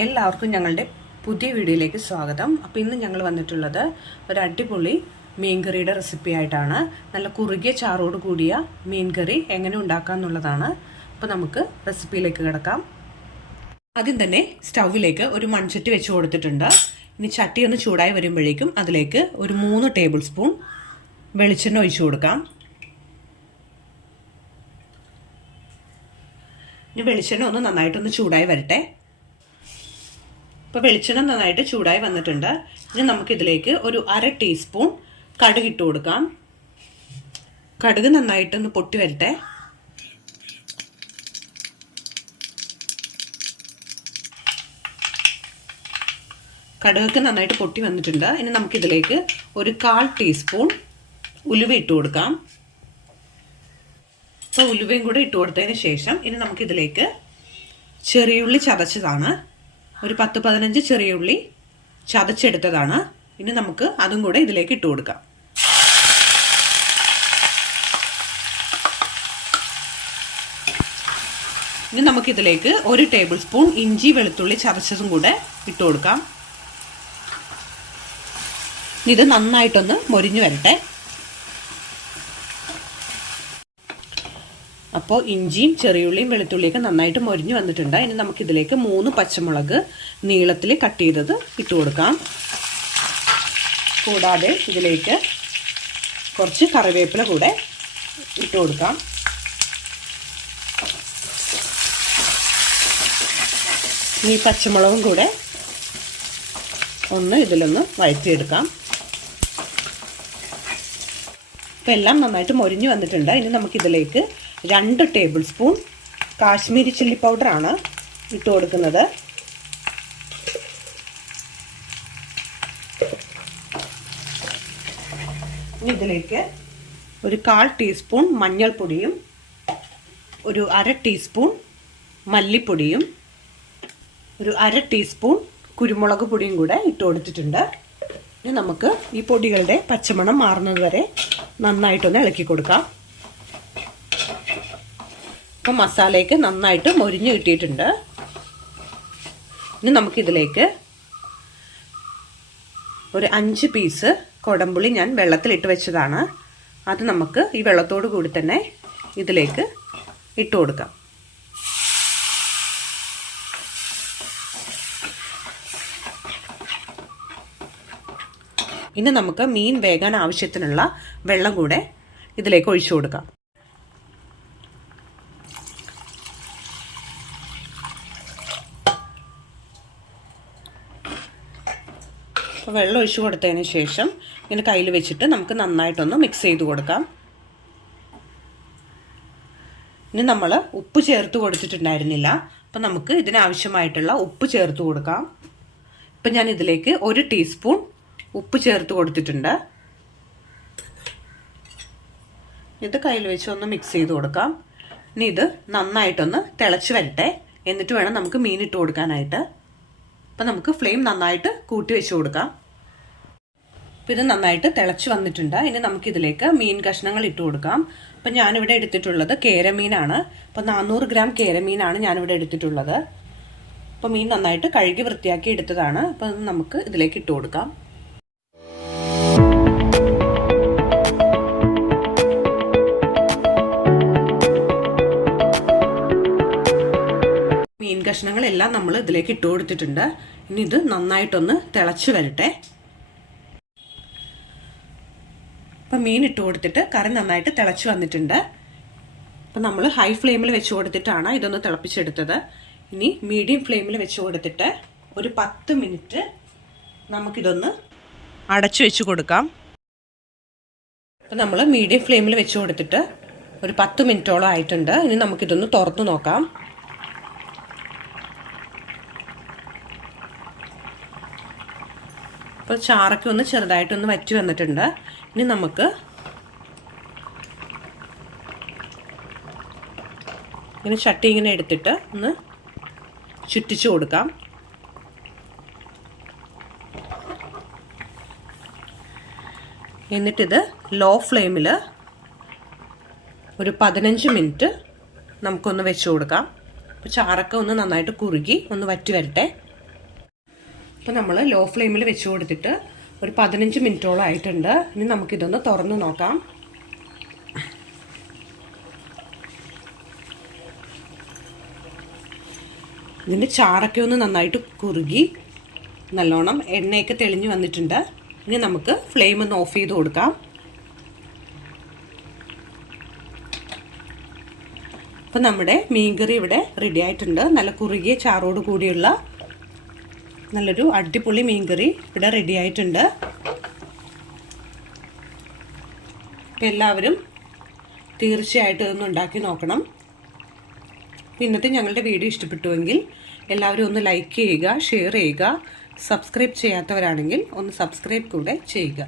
എല്ലാവർക്കും ഞങ്ങളുടെ പുതിയ വീഡിയോയിലേക്ക് സ്വാഗതം. അപ്പോൾ ഇന്ന് ഞങ്ങൾ വന്നിട്ടുള്ളത് ഒരു അടിപൊളി മീൻകറിയുടെ റെസിപ്പി ആയിട്ടാണ്. നല്ല കുറുകിയ ചാറോട് കൂടിയ മീൻകറി എങ്ങനെ ഉണ്ടാക്കാം എന്നുള്ളതാണ്. അപ്പോൾ നമുക്ക് റെസിപ്പിയിലേക്ക് കിടക്കാം. ആദ്യം തന്നെ സ്റ്റൗവിലേക്ക് ഒരു മൺചട്ടി വെച്ച് കൊടുത്തിട്ടുണ്ട്. ഇനി ചട്ടി ഒന്ന് ചൂടായി വരുമ്പോഴേക്കും അതിലേക്ക് ഒരു മൂന്ന് ടേബിൾ സ്പൂൺ വെളിച്ചെണ്ണ ഒഴിച്ചു കൊടുക്കാം. ഇനി വെളിച്ചെണ്ണ ഒന്ന് നന്നായിട്ടൊന്ന് ചൂടായി വരട്ടെ. ഇപ്പോൾ വെളിച്ചെണ്ണ നന്നായിട്ട് ചൂടായി വന്നിട്ടുണ്ട്. ഇനി നമുക്കിതിലേക്ക് ഒരു അര ടീസ്പൂൺ കടുക് ഇട്ട് കൊടുക്കാം. കടുക് നന്നായിട്ടൊന്ന് പൊട്ടി വരട്ടെ. കടുകൊക്കെ നന്നായിട്ട് പൊട്ടി വന്നിട്ടുണ്ട്. ഇനി നമുക്കിതിലേക്ക് ഒരു കാൽ ടീസ്പൂൺ ഉലുവ ഇട്ട് കൊടുക്കാം. അപ്പോൾ ഉലുവയും കൂടെ ഇട്ട് കൊടുത്തതിന് ശേഷം ഇനി നമുക്കിതിലേക്ക് ചെറിയുള്ളി ചതച്ചതാണ്. ഒരു പത്ത് പതിനഞ്ച് ചെറിയ ഉള്ളി ചതച്ചെടുത്തതാണ്. ഇനി നമുക്ക് അതും കൂടെ ഇതിലേക്ക് ഇട്ട് കൊടുക്കാം. ഇനി നമുക്കിതിലേക്ക് ഒരു ടേബിൾ സ്പൂൺ ഇഞ്ചി വെളുത്തുള്ളി ചതച്ചതും കൂടെ ഇട്ട് കൊടുക്കാം. ഇത് നന്നായിട്ടൊന്ന് മൊരിഞ്ഞു വരട്ടെ. അപ്പോൾ ഇഞ്ചിയും ചെറിയുള്ളിയും വെളുത്തുള്ളിയൊക്കെ നന്നായിട്ട് മൊരിഞ്ഞു വന്നിട്ടുണ്ട്. ഇനി നമുക്കിതിലേക്ക് മൂന്ന് പച്ചമുളക് നീളത്തിൽ കട്ട് ചെയ്തത് ഇട്ട് കൊടുക്കാം. കൂടാതെ ഇതിലേക്ക് കുറച്ച് കറിവേപ്പില കൂടെ ഇട്ട് കൊടുക്കാം. ഈ പച്ചമുളകും കൂടെ ഒന്ന് ഇതിലൊന്ന് വഴറ്റിയെടുക്കാം. ഇപ്പം എല്ലാം നന്നായിട്ട് മൊരിഞ്ഞു വന്നിട്ടുണ്ട്. ഇനി നമുക്കിതിലേക്ക് രണ്ട് ടേബിൾ സ്പൂൺ കാശ്മീരി ചില്ലി പൗഡറാണ് ഇട്ട് കൊടുക്കുന്നത്. ഇതിലേക്ക് ഒരു കാൽ ടീസ്പൂൺ മഞ്ഞൾപ്പൊടിയും ഒരു അര ടീസ്പൂൺ മല്ലിപ്പൊടിയും ഒരു അര ടീസ്പൂൺ കുരുമുളക് പൊടിയും കൂടെ ഇട്ട് കൊടുത്തിട്ടുണ്ട്. ഇനി നമുക്ക് ഈ പൊടികളുടെ പച്ചമണം മാറുന്നത് വരെ നന്നായിട്ടൊന്ന് ഇളക്കി കൊടുക്കാം. അപ്പം മസാലയ്ക്ക് നന്നായിട്ട് മൊരിഞ്ഞ് കിട്ടിയിട്ടുണ്ട്. ഇനി നമുക്കിതിലേക്ക് ഒരു അഞ്ച് പീസ് കൊടമ്പുളി ഞാൻ വെള്ളത്തിലിട്ട് വെച്ചതാണ്. അത് നമുക്ക് ഈ വെള്ളത്തോട് കൂടി തന്നെ ഇതിലേക്ക് ഇട്ട് കൊടുക്കാം. ഇനി നമുക്ക് മീൻ വേകാൻ ആവശ്യത്തിനുള്ള വെള്ളം കൂടെ ഇതിലേക്ക് ഒഴിച്ചു കൊടുക്കാം. അപ്പോൾ വെള്ളം ഒഴിച്ചു കൊടുത്തതിന് ശേഷം ഇങ്ങനെ കയ്യിൽ വെച്ചിട്ട് നമുക്ക് നന്നായിട്ടൊന്ന് മിക്സ് ചെയ്ത് കൊടുക്കാം. ഇനി നമ്മൾ ഉപ്പ് ചേർത്ത് കൊടുത്തിട്ടുണ്ടായിരുന്നില്ല. അപ്പം നമുക്ക് ഇതിനാവശ്യമായിട്ടുള്ള ഉപ്പ് ചേർത്ത് കൊടുക്കാം. ഇപ്പം ഞാൻ ഇതിലേക്ക് ഒരു ടീസ്പൂൺ ഉപ്പ് ചേർത്ത് കൊടുത്തിട്ടുണ്ട്. ഇത് കയ്യിൽ വെച്ച് ഒന്ന് മിക്സ് ചെയ്ത് കൊടുക്കാം. ഇനി ഇത് നന്നായിട്ടൊന്ന് തിളച്ച് വരട്ടെ. എന്നിട്ട് വേണം നമുക്ക് മീനിട്ട് കൊടുക്കാനായിട്ട്. അപ്പം നമുക്ക് ഫ്ലെയിം നന്നായിട്ട് കൂട്ടി വെച്ച് കൊടുക്കാം. അപ്പം ഇത് നന്നായിട്ട് തിളച്ച് വന്നിട്ടുണ്ട്. ഇനി നമുക്കിതിലേക്ക് മീൻ കഷ്ണങ്ങൾ ഇട്ട് കൊടുക്കാം. അപ്പം ഞാനിവിടെ എടുത്തിട്ടുള്ളത് കേരമീനാണ്. അപ്പം നാനൂറ് ഗ്രാം കേരമീനാണ് ഞാനിവിടെ എടുത്തിട്ടുള്ളത്. അപ്പം മീൻ നന്നായിട്ട് കഴുകി വൃത്തിയാക്കി എടുത്തതാണ്. അപ്പം നമുക്ക് ഇതിലേക്ക് ഇട്ട് കൊടുക്കാം. കഷ്ണങ്ങളെല്ലാം നമ്മൾ ഇതിലേക്ക് ഇട്ട് കൊടുത്തിട്ടുണ്ട്. ഇനി ഇത് നന്നായിട്ടൊന്ന് തിളച്ച് വരട്ടെ. അപ്പം മീൻ ഇട്ട് കൊടുത്തിട്ട് കറി നന്നായിട്ട് തിളച്ച് വന്നിട്ടുണ്ട്. അപ്പം നമ്മൾ ഹൈ ഫ്ലെയിമിൽ വെച്ച് കൊടുത്തിട്ടാണ് ഇതൊന്ന് തിളപ്പിച്ചെടുത്തത്. ഇനി മീഡിയം ഫ്ലെയിമിൽ വെച്ച് കൊടുത്തിട്ട് ഒരു പത്ത് മിനിറ്റ് നമുക്കിതൊന്ന് അടച്ചു വെച്ച് കൊടുക്കാം. അപ്പം നമ്മൾ മീഡിയം ഫ്ലെയിമിൽ വെച്ച് കൊടുത്തിട്ട് ഒരു പത്ത് മിനിറ്റോളം ആയിട്ടുണ്ട്. ഇനി നമുക്കിതൊന്ന് തുറന്നു നോക്കാം. അപ്പോൾ ചാറൊക്കെ ഒന്ന് ചെറുതായിട്ടൊന്ന് വറ്റി വന്നിട്ടുണ്ട്. ഇനി നമുക്ക് ഇങ്ങനെ ചട്ടി ഇങ്ങനെ എടുത്തിട്ട് ഒന്ന് ചുറ്റിച്ചു കൊടുക്കാം. എന്നിട്ടിത് ലോ ഫ്ലെയിമിൽ ഒരു പതിനഞ്ച് മിനിറ്റ് നമുക്കൊന്ന് വെച്ച് കൊടുക്കാം. അപ്പോൾ ചാറൊക്കെ ഒന്ന് നന്നായിട്ട് കുറുകി ഒന്ന് വറ്റി വരട്ടെ. അപ്പോൾ നമ്മൾ ലോ ഫ്ലെയിമിൽ വെച്ച് കൊടുത്തിട്ട് ഒരു പതിനഞ്ച് മിനിറ്റോളം ആയിട്ടുണ്ട്. ഇനി നമുക്കിതൊന്ന് തുറന്ന് നോക്കാം. ഇതിന്റെ ചാറൊക്കെ ഒന്ന് നന്നായിട്ട് കുറുകി നല്ലോണം എണ്ണയൊക്കെ തെളിഞ്ഞു വന്നിട്ടുണ്ട്. ഇനി നമുക്ക് ഫ്ലെയിം ഒന്ന് ഓഫ് ചെയ്ത് കൊടുക്കാം. അപ്പം നമ്മുടെ മീൻകറി ഇവിടെ റെഡി ആയിട്ടുണ്ട്. നല്ല കുറുകിയ ചാറോട് കൂടിയുള്ള നല്ലൊരു അടിപൊളി മീൻകറി ഇവിടെ റെഡി ആയിട്ടുണ്ട്. അപ്പം എല്ലാവരും തീർച്ചയായിട്ടും ഇതൊന്ന് ഉണ്ടാക്കി നോക്കണം. ഇന്നത്തെ ഞങ്ങളുടെ വീഡിയോ ഇഷ്ടപ്പെട്ടുവെങ്കിൽ എല്ലാവരും ഒന്ന് ലൈക്ക് ചെയ്യുക ഷെയർ ചെയ്യുക സബ്സ്ക്രൈബ് ചെയ്യാത്തവരാണെങ്കിൽ ഒന്ന് സബ്സ്ക്രൈബ് കൂടെ ചെയ്യുക.